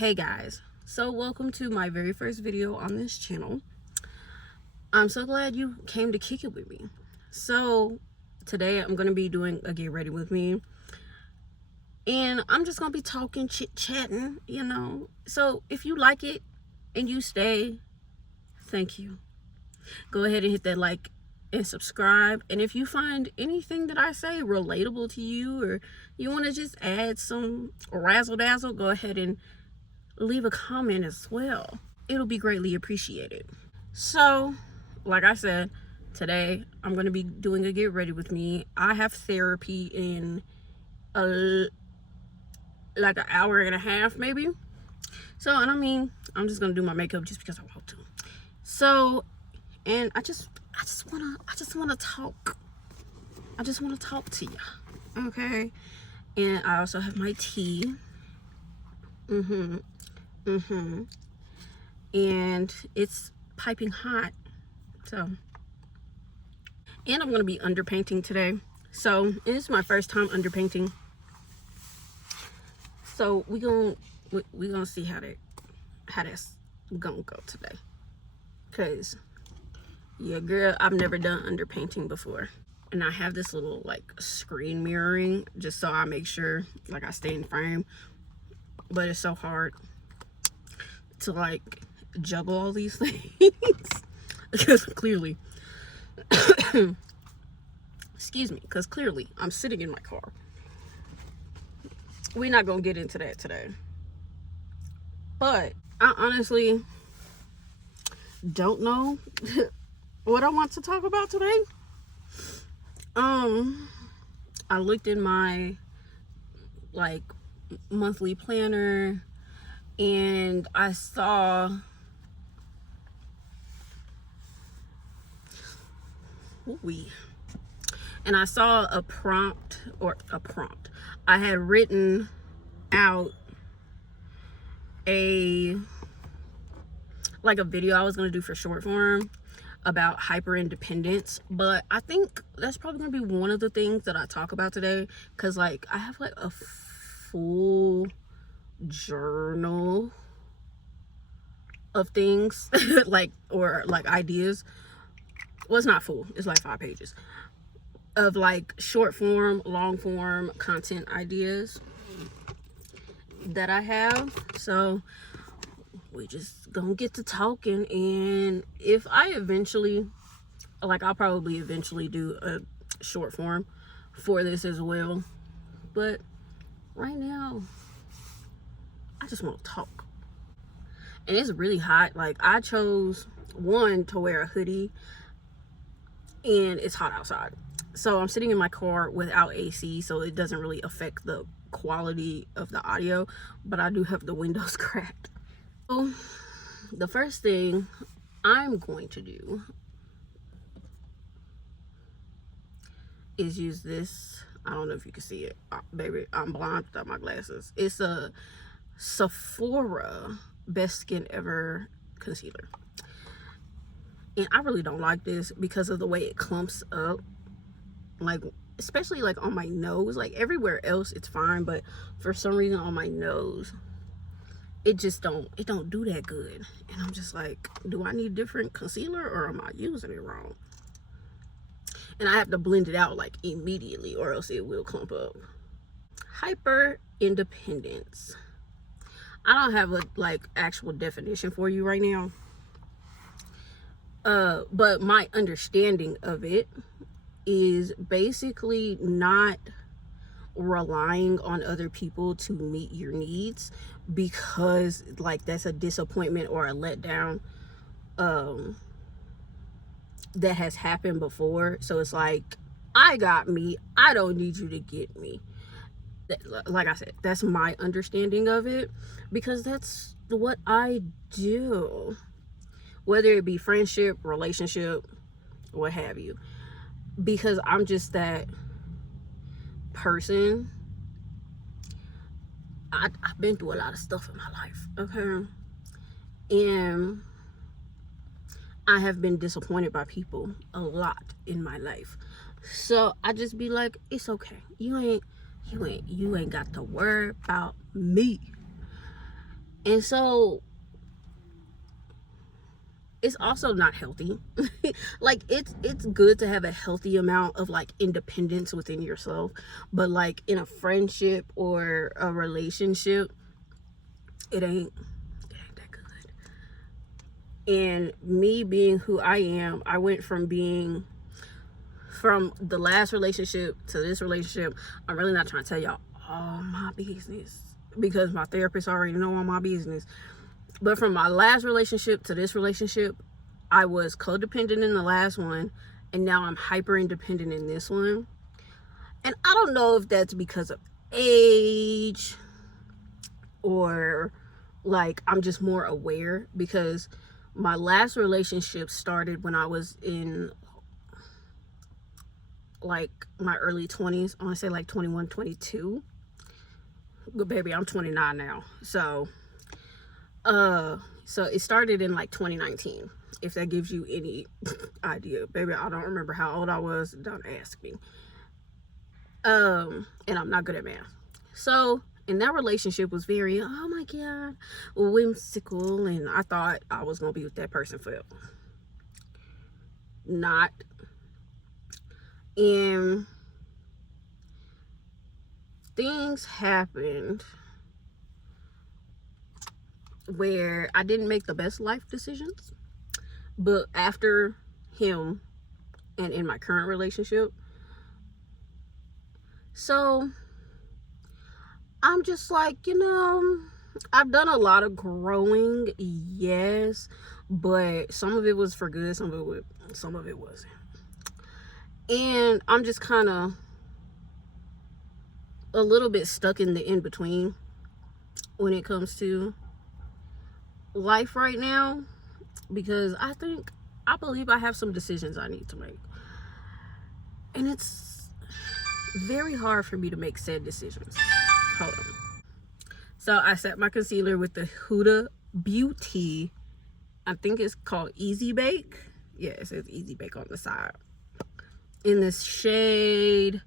Hey guys, so welcome to my very first video on this channel. I'm so glad you came to kick it with me. So today I'm going to be doing a get ready with me, and I'm just going to be talking, chit-chatting, so if you like it and you stay, thank you. Go ahead and hit that like and subscribe, and if you find anything that I say relatable to you, or you want to just add some razzle dazzle, go ahead and leave a comment as well. It'll be greatly appreciated. So like I said, today I'm going to be doing a get ready with me. I have therapy in like an hour and a half maybe. So, and I mean, I'm just going to do my makeup just because I want to. So, and I just want to talk. I just want to talk to you. Okay? And I also have my tea. And it's piping hot. So, and I'm going to be underpainting today. So, this is my first time underpainting. So, we gonna see how that's gonna go today. Cause yeah, girl, I've never done underpainting before. And I have this little like screen mirroring just so I make sure like I stay in frame. But it's so hard to like juggle all these things because clearly excuse me, because clearly I'm sitting in my car. We're not gonna get into that today, but I honestly don't know what I want to talk about today. I looked in my like monthly planner and I saw a prompt. I had written out a video I was going to do for short form about hyper independence, but I think that's probably going to be one of the things that I talk about today, because like I have like a full journal of things like ideas. Well, it's not full, it's like 5 pages of like short form, long form content ideas that I have. So we just gonna get to talking, and if I eventually, like, I'll probably eventually do a short form for this as well, but right now I just want to talk. And it's really hot. Like, I chose one to wear a hoodie and it's hot outside, so I'm sitting in my car without AC, so it doesn't really affect the quality of the audio, but I do have the windows cracked. So the first thing I'm going to do is use this. I don't know if you can see it, baby, I'm blind without my glasses. It's a Sephora Best Skin Ever concealer, and I really don't like this because of the way it clumps up, like especially like on my nose. Like everywhere else it's fine, but for some reason on my nose it don't do that good. And I'm just like, do I need different concealer or am I using it wrong? And I have to blend it out like immediately or else it will clump up. Hyper independence, I don't have a like actual definition for you right now, but my understanding of it is basically not relying on other people to meet your needs, because like that's a disappointment or a letdown that has happened before. So it's like, I got me, I don't need you to get me. Like I said, that's my understanding of it, because that's what I do, whether it be friendship, relationship, what have you, because I'm just that person. I've been through a lot of stuff in my life, okay, and I have been disappointed by people a lot in my life. So I just be like, it's okay, you ain't got to worry about me. And so it's also not healthy. Like it's good to have a healthy amount of like independence within yourself, but like in a friendship or a relationship, it ain't that good. And me being who I am, I went from being, from the last relationship to this relationship. I'm really not trying to tell y'all all my business because my therapist already know all my business. But from my last relationship to this relationship, I was codependent in the last one, and now I'm hyper independent in this one. And I don't know if that's because of age or like I'm just more aware, because my last relationship started when I was in like my early 20s. I want to say like 21, 22. But baby, I'm 29 now. So it started in like 2019, if that gives you any idea. Baby, I don't remember how old I was. Don't ask me. And I'm not good at math. So, and that relationship was very, oh my God, whimsical. And I thought I was going to be with that person forever. Not. And things happened where I didn't make the best life decisions. But after him and in my current relationship, so I'm just like, I've done a lot of growing, yes, but some of it was for good, some of it wasn't. And I'm just kind of a little bit stuck in the in between when it comes to life right now, because I believe I have some decisions I need to make, and it's very hard for me to make said decisions. Hold on. So I set my concealer with the Huda Beautye. I think it's called Easy Bake. Yeah, it says Easy Bake on the side. In this shade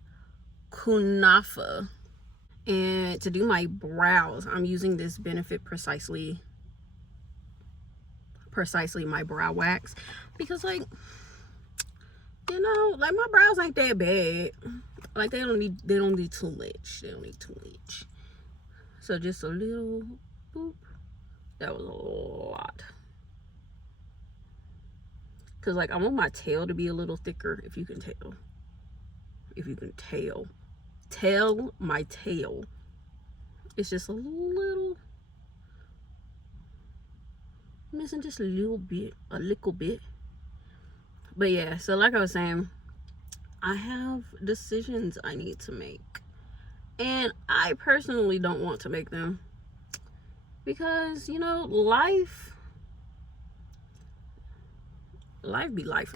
Kunafa. And to do my brows, I'm using this Benefit Precisely my brow wax, because like, like my brows ain't that bad. Like they don't need too much. They don't need too much. So just a little boop. That was a lot. Cause like I want my tail to be a little thicker, if you can tell. If you can tell my tail. It's just a little missing, just a little bit. But yeah, so like I was saying, I have decisions I need to make. And I personally don't want to make them. Because, life be life.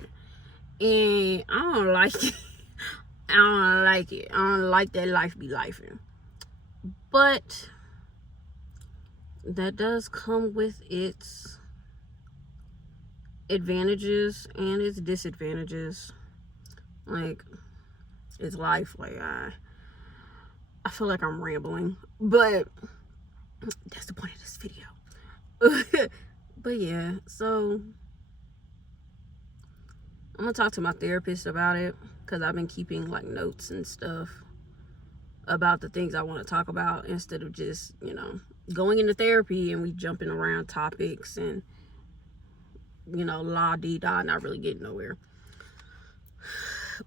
And I don't like it. I don't like it. I don't like that life be life. But that does come with its advantages and its disadvantages. Like, it's life. Like, I feel like I'm rambling, but that's the point of this video. But yeah, so I'm gonna talk to my therapist about it, because I've been keeping like notes and stuff about the things I want to talk about, instead of just going into therapy and we jumping around topics and la dee da, not really getting nowhere.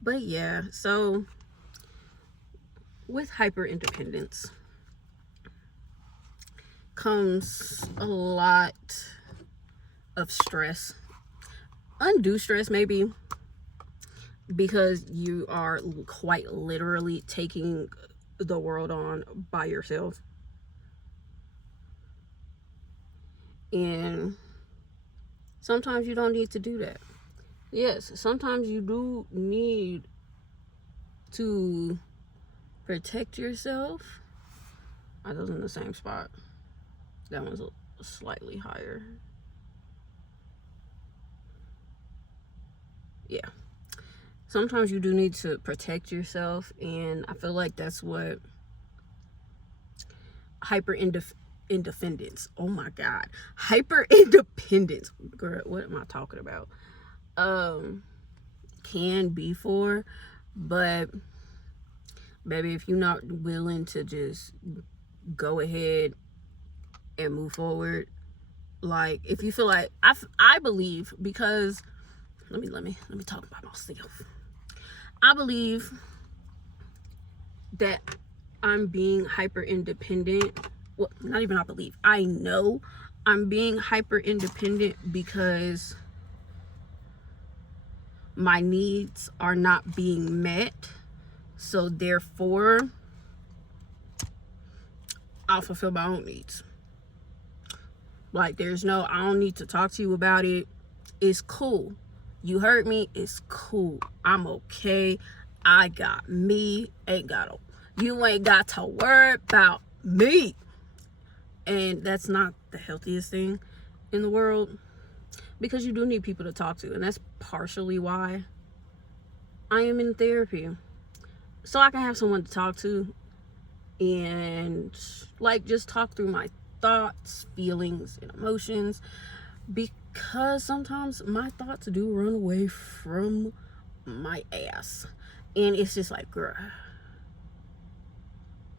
But yeah, so with hyper independence comes a lot of stress, undue stress maybe, because you are quite literally taking the world on by yourself. And sometimes you don't need to do that. Yes, sometimes you do need to protect yourself. Are those in the same spot? That one's slightly higher. Yeah. Sometimes you do need to protect yourself, and I feel like that's what hyper independence. Oh my God. Hyper independence. Girl, what am I talking about? Can be for, but baby, if you're not willing to just go ahead and move forward, like if you feel like I believe, because let me talk about myself. I believe that I'm being hyper independent. Well, not even I believe, I know I'm being hyper independent because my needs are not being met. So therefore, I'll fulfill my own needs. Like, there's no, I don't need to talk to you about it. It's cool. You hurt me. It's cool. I'm okay. I got me. You ain't got to worry about me. And that's not the healthiest thing in the world, because you do need people to talk to. And that's partially why I am in therapy. So I can have someone to talk to and like just talk through my thoughts, feelings, and emotions, because sometimes my thoughts do run away from my ass, and it's just like, girl,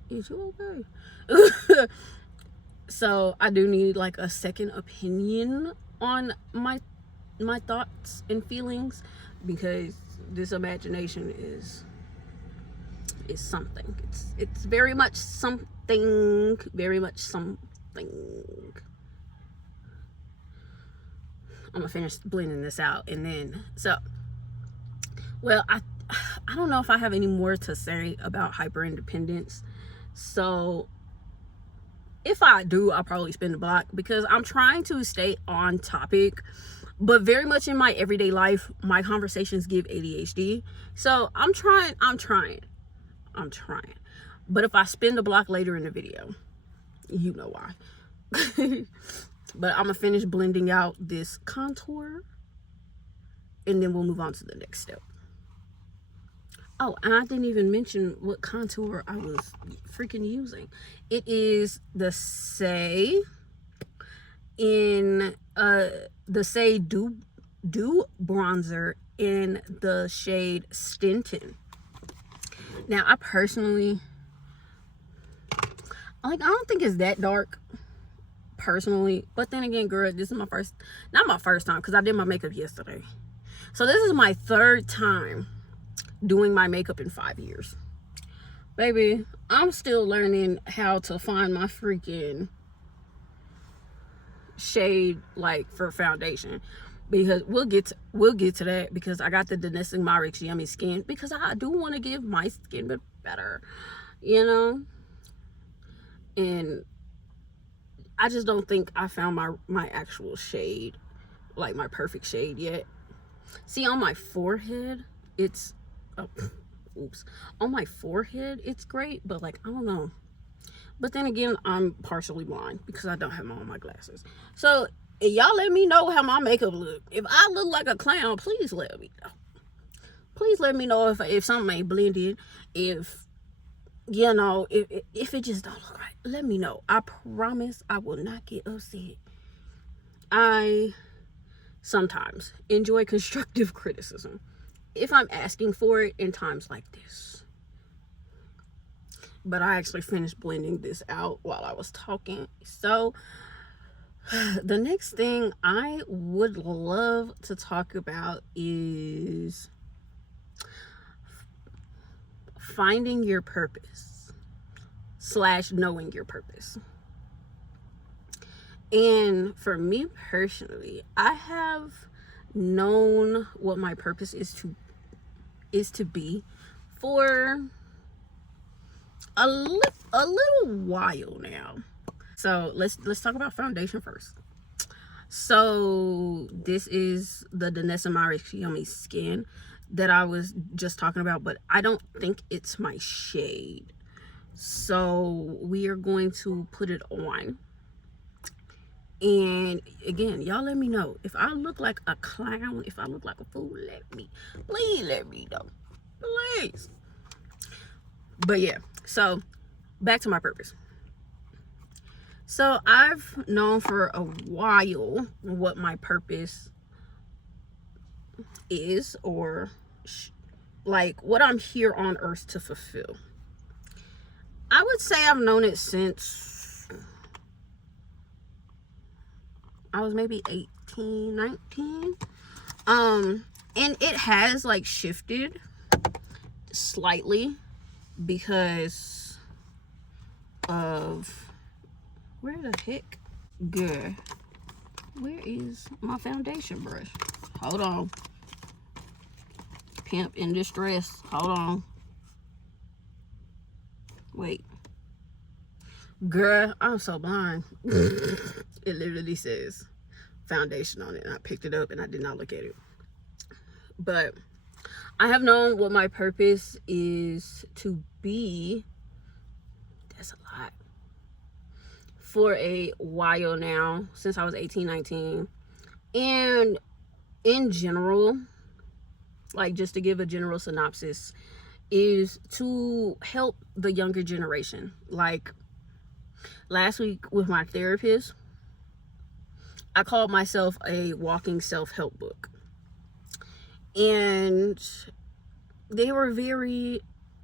is you okay? So I do need like a second opinion on my thoughts and feelings, because this imagination is something. It's very much something, very much something. I'm gonna finish blending this out, and then well, I don't know if I have any more to say about hyper independence. So if I do, I'll probably spin the block, because I'm trying to stay on topic, but very much in my everyday life, my conversations give ADHD. So I'm trying. But if I spin the block later in the video, you know why. But I'm gonna finish blending out this contour, and then we'll move on to the next step. Oh, and I didn't even mention what contour I was freaking using. It is the Saie in the Saie Dew bronzer in the shade Tint. Now, I personally, like, I don't think it's that dark personally, but then again, girl, this is not my first time, because I did my makeup yesterday. So this is my third time doing my makeup in 5 years. Baby, I'm still learning how to find my freaking shade, like, for foundation, because we'll get to that, because I got the Dynessa Myricks Yummy Skin, because I do want to give my skin better, you know. And I just don't think I found my actual shade, like my perfect shade yet. See, on my forehead, it's on my forehead it's great, but like, I don't know. But then again, I'm partially blind because I don't have all my glasses. So y'all let me know how my makeup look. If I look like a clown, please let me know. Please let me know if something ain't blended. If, you know, if it just don't look right, let me know. I promise I will not get upset. I sometimes enjoy constructive criticism if I'm asking for it in times like this. But I actually finished blending this out while I was talking. So the next thing I would love to talk about is finding your purpose / knowing your purpose. And for me personally, I have known what my purpose is to be for a little while now. So let's talk about foundation first. So this is the Dynessa Myricks Yummy Skin that I was just talking about, but I don't think it's my shade. So we are going to put it on. And again, y'all let me know. If I look like a clown, if I look like a fool, please let me know. Please. But yeah, so back to my purpose. So I've known for a while what my purpose is, or like what I'm here on earth to fulfill. I would say I've known it since I was maybe 18, 19. And it has like shifted slightly because of, where the heck, girl, where is my foundation brush? Hold on. Pimp in distress. Hold on. Wait. Girl, I'm so blind. It literally says foundation on it, and I picked it up and I did not look at it. But I have known what my purpose is to be. That's a lot. For a while now, since I was 18, 19. And in general, like just to give a general synopsis, is to help the younger generation. Like last week with my therapist, I called myself a walking self-help book. And they were very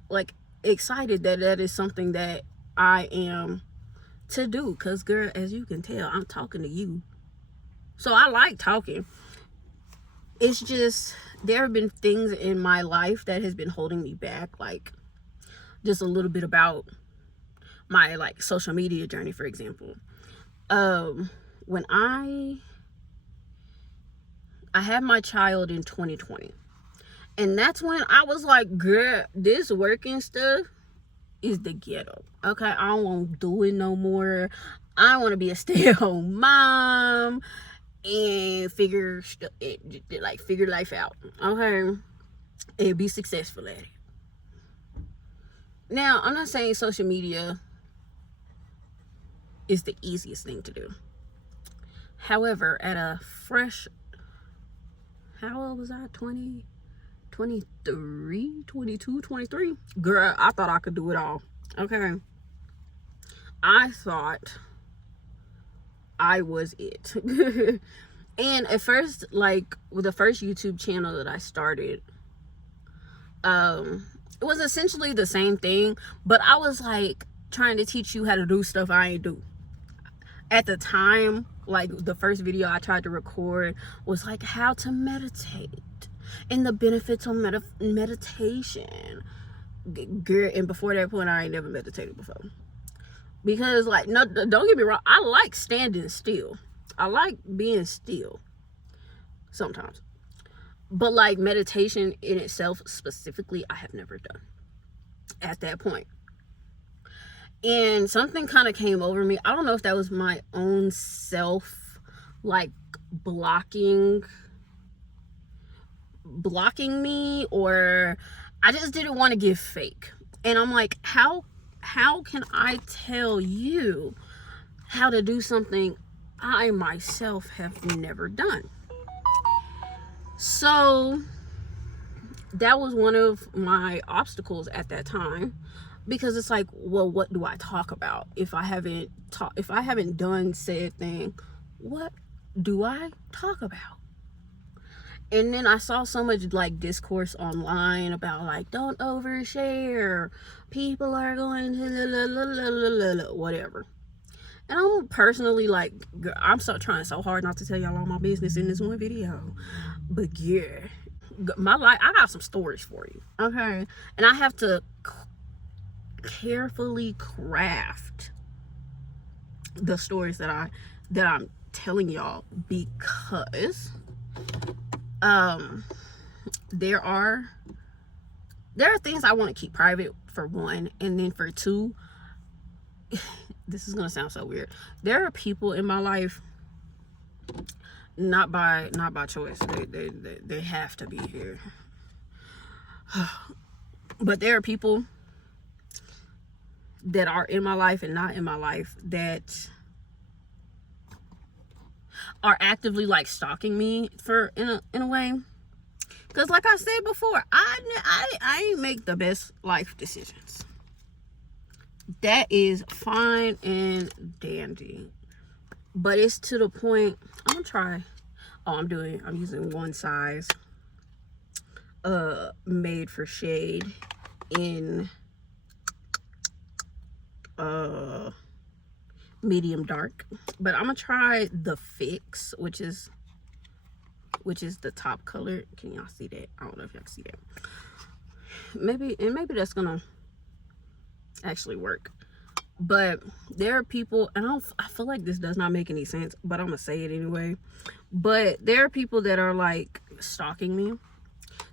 like excited that that is something that I am to do. Because girl, as you can tell, I'm talking to you. So I like talking. It's just, there have been things in my life that has been holding me back. Like just a little bit about my like social media journey, for example. When I had my child in 2020, and that's when I was like, girl, this working stuff is the ghetto. Okay, I don't want to do it no more. I want to be a stay-at-home mom and figure life out. Okay, and be successful at it. Now, I'm not saying social media is the easiest thing to do. However, at a fresh, how old was I? 20, 23, 22, 23? Girl, I thought I could do it all. Okay. I thought I was it. And at first, like with the first YouTube channel that I started, it was essentially the same thing, but I was like trying to teach you how to do stuff I ain't do. At the time, like the first video I tried to record was like how to meditate and the benefits of meditation. Girl, and before that point, I ain't never meditated before. Because like, no, don't get me wrong, I like standing still. I like being still sometimes. But like meditation in itself specifically, I have never done at that point. And something kind of came over me. I don't know if that was my own self like blocking me, or I just didn't want to give fake. And I'm like, how can I tell you how to do something I myself have never done? So that was one of my obstacles at that time, because it's like, well, what do I talk about if I haven't done said thing? What do I talk about? And then I saw so much like discourse online about like, don't overshare, people are going to whatever. And I'm personally like, I'm trying so hard not to tell y'all all my business in this one video. But yeah, my life, I got some stories for you. Okay. And I have to carefully craft the stories that I'm telling y'all, because there are things I want to keep private, for one, and then for two, this is gonna sound so weird, there are people in my life, not by choice, they have to be here, but there are people that are in my life and not in my life that are actively like stalking me in a way. Because like I said before, I ain't make the best life decisions. that is fine and dandy. But it's to the point, I'm gonna try. Oh, I'm using one size made for shade in medium dark. But I'm gonna try the Fix, which is the top color. Can y'all see that? I don't know if y'all can see that. Maybe that's gonna actually work. But there are people, and I feel like this does not make any sense, but I'm gonna say it anyway. But there are people that are like stalking me,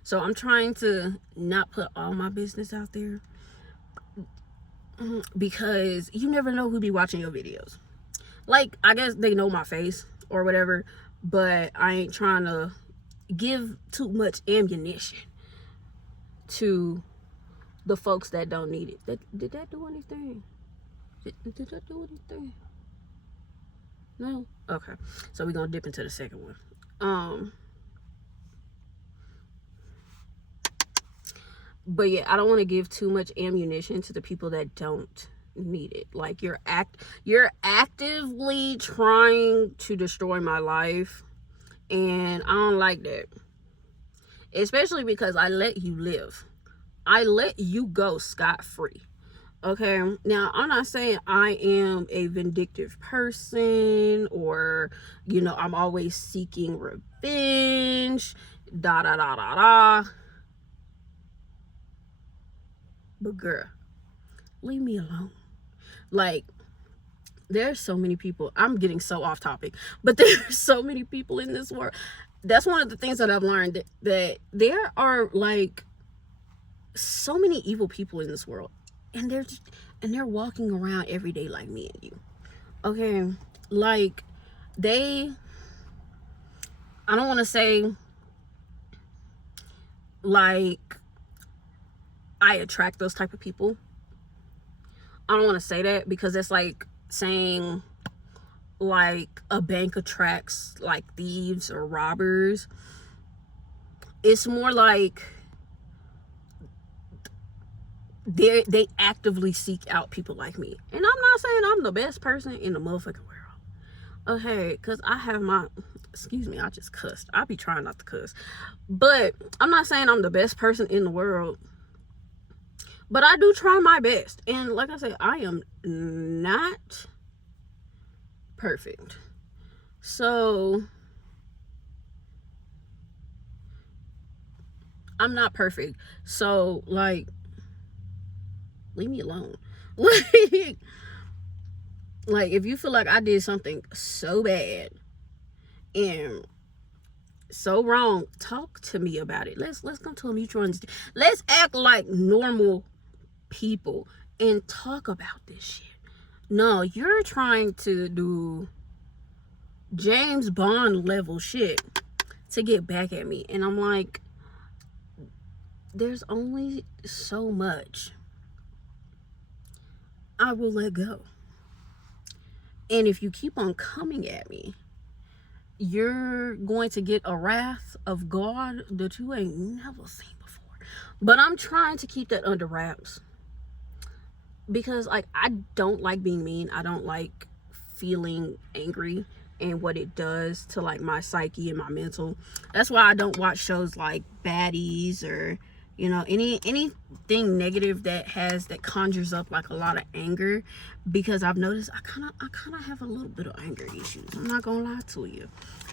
so I'm trying to not put all my business out there, because you never know who be watching your videos. Like, I guess they know my face or whatever, but I ain't trying to give too much ammunition to the folks that don't need it. Did that do anything? Did that do anything? No? Okay. So we're gonna dip into the second one. But yeah, I don't want to give too much ammunition to the people that don't need it. Like, you're actively trying to destroy my life, and I don't like that. Especially because I let you live. I let you go scot-free. Okay, now I'm not saying I am a vindictive person, or, you know, I'm always seeking revenge, da da da da da. But girl, leave me alone. Like, there's so many people. I'm getting so off topic, but there's so many people in this world. That's one of the things that I've learned, that there are like so many evil people in this world, and they're walking around every day like me and you. Okay, like, I don't want to say like I attract those type of people. I don't want to say that, because it's like saying like a bank attracts like thieves or robbers. It's more like they actively seek out people like me. And I'm not saying I'm the best person in the motherfucking world. Okay, because I have my, excuse me, I just cussed. I be trying not to cuss. But I'm not saying I'm the best person in the world. But I do try my best. And like I said, I am not perfect. So I'm not perfect. So, like, leave me alone. Like, if you feel like I did something so bad and so wrong, talk to me about it. Let's come to a mutual understanding. Let's act like normal people and talk about this shit. No, you're trying to do James Bond level shit to get back at me, and I'm like, there's only so much I will let go. And if you keep on coming at me, you're going to get a wrath of God that you ain't never seen before. But I'm trying to keep that under wraps, because like, I don't like being mean. I don't like feeling angry and what it does to like my psyche and my mental. That's why I don't watch shows like Baddies, or, you know, anything negative that conjures up like a lot of anger, because I've noticed I kind of have a little bit of anger issues. I'm not gonna lie to you,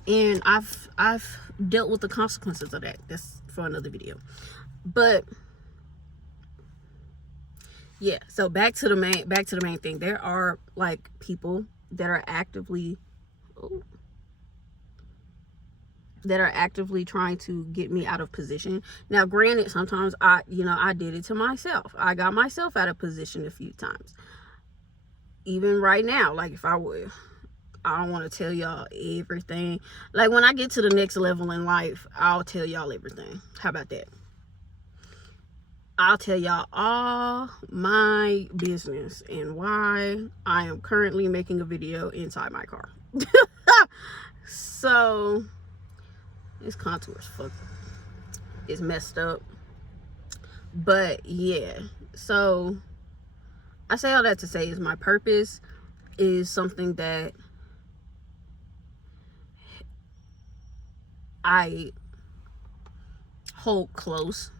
and I've dealt with the consequences of that. That's for another video. But yeah, so back to the main thing. There are like people that are actively trying to get me out of position. Now, granted, sometimes I did it to myself. I got myself out of position a few times. Even right now, like, if I would, I don't want to tell y'all everything. Like, when I get to the next level in life, I'll tell y'all everything. How about that? I'll tell y'all all my business and why I am currently making a video inside my car. So, this contour is fucked up. It's messed up. But yeah, so I say all that to say is my purpose is something that I hold close.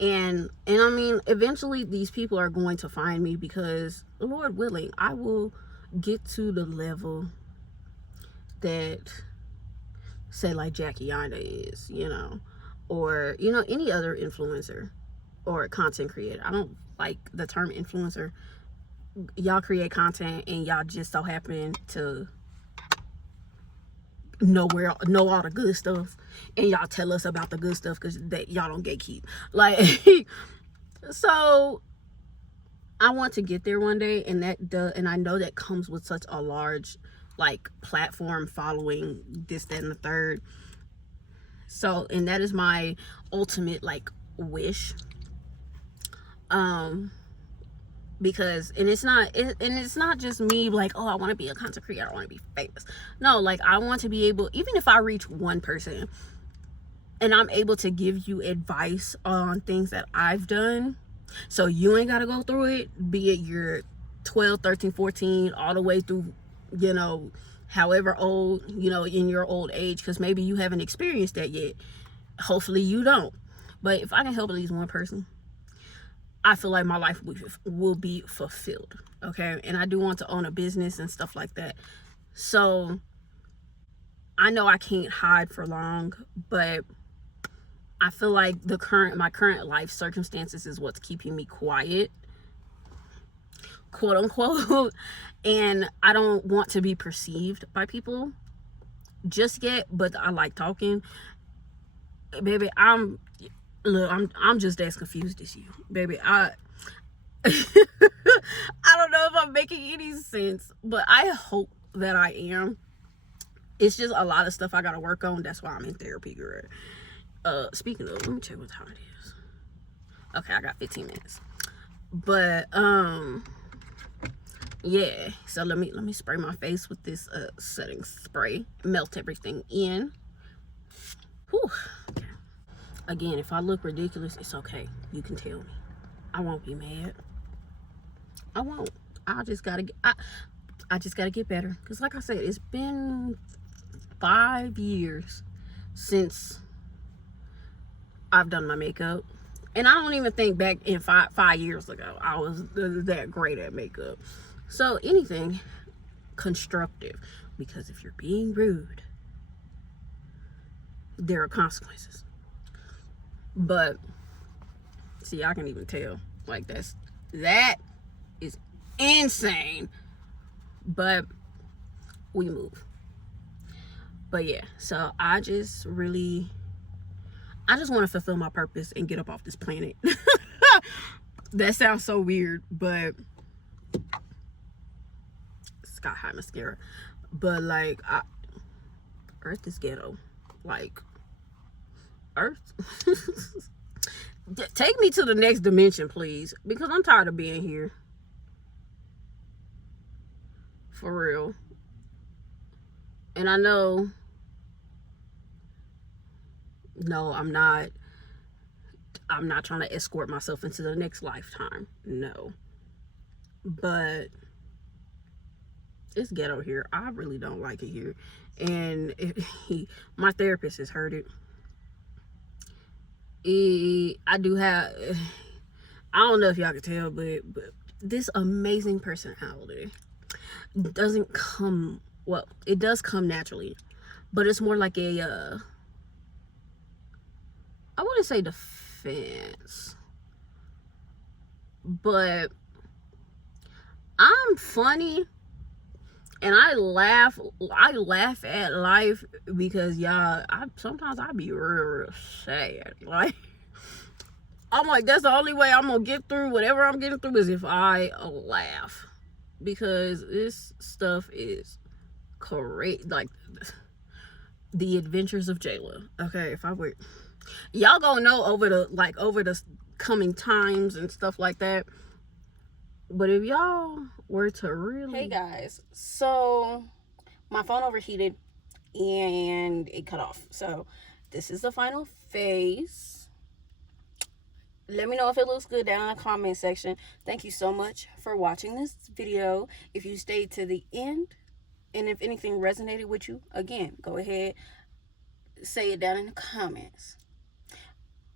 And I mean, eventually these people are going to find me, because Lord willing, I will get to the level that, say, like Jackie Yonder is, you know, or, you know, any other influencer or content creator. I don't like the term influencer. Y'all create content and y'all just so happen to know all the good stuff, and y'all tell us about the good stuff because that y'all don't gatekeep. Like, so I want to get there one day, and and I know that comes with such a large, like, platform, following, this, that, and the third. So, and that is my ultimate, like, wish. Because, and it's not just me, like, oh, I want to be a content creator, I want to be famous. No, like, I want to be able, even if I reach one person and I'm able to give you advice on things that I've done, so you ain't got to go through it, be it you're 12, 13, 14, all the way through, you know, however old, you know, in your old age, because maybe you haven't experienced that yet. Hopefully you don't. But if I can help at least one person, I feel like my life will be fulfilled. Okay. And I do want to own a business and stuff like that. So I know I can't hide for long, but I feel like my current life circumstances is what's keeping me quiet, quote unquote. And I don't want to be perceived by people just yet, but I like talking. Baby, I'm just as confused as you, baby. I don't know if I'm making any sense, but I hope that I am. It's just a lot of stuff I gotta work on. That's why I'm in therapy, girl. Speaking of, let me check what time it is. Okay, I got 15 minutes. But yeah. So let me spray my face with this setting spray. Melt everything in. Whew. Okay. Again, if I look ridiculous, it's okay. You can tell me. I won't be mad. I won't. I just gotta get better. Cause like I said, it's been 5 years since I've done my makeup, and I don't even think back in 5 years ago I was that great at makeup. So anything constructive, because if you're being rude, there are consequences. But see, I can even tell, like, that is insane. But we move. But yeah, so I just want to fulfill my purpose and get up off this planet. That sounds so weird, but sky high mascara. But like, Earth is ghetto. Like, Earth. Take me to the next dimension, please, because I'm tired of being here. For real. And I know, no, I'm not trying to escort myself into the next lifetime. No. But it's ghetto here. I really don't like it here. And my therapist has heard it. I don't know if y'all can tell, but this amazing personality doesn't come, well, it does come naturally, but it's more like a I wouldn't say defense, but I'm funny and I laugh at life, because y'all, sometimes I be real sad. Like, I'm like, that's the only way I'm gonna get through whatever I'm getting through, is if I laugh, because this stuff is correct. Like, the adventures of Jayla. Okay, if I were, y'all gonna know over the coming times and stuff like that. But if y'all were to really... Hey guys, so my phone overheated and it cut off. So this is the final phase. Let me know if it looks good down in the comment section. Thank you so much for watching this video. If you stayed to the end, and if anything resonated with you, again, go ahead, say it down in the comments.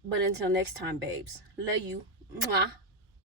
But until next time, babes, love you. Mwah.